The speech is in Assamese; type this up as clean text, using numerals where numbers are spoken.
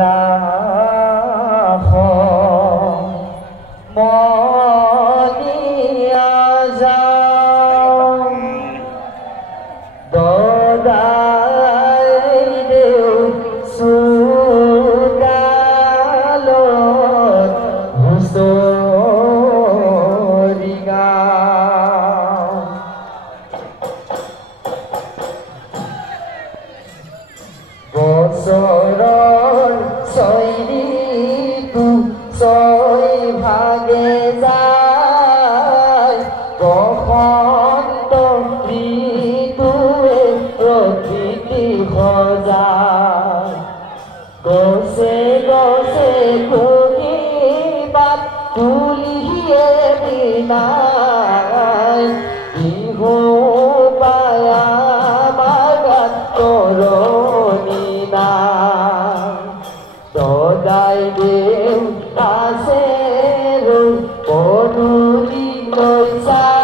লাখ মনিয়া যাওঁ দদাই দেউ চোতালত হুঁচৰি গাওঁ বছৰৰ ছয় ঋতু ছয় ভাগে যায় বসন্ত ঋতুৱে প্ৰকৃতি সজায় গছে গছে কুঁহিপাত তুলিয়ে দিনাই বিহু পায় আমাৰ গাত তৰণি দদাই দেউ আছে পদূলি লৈছা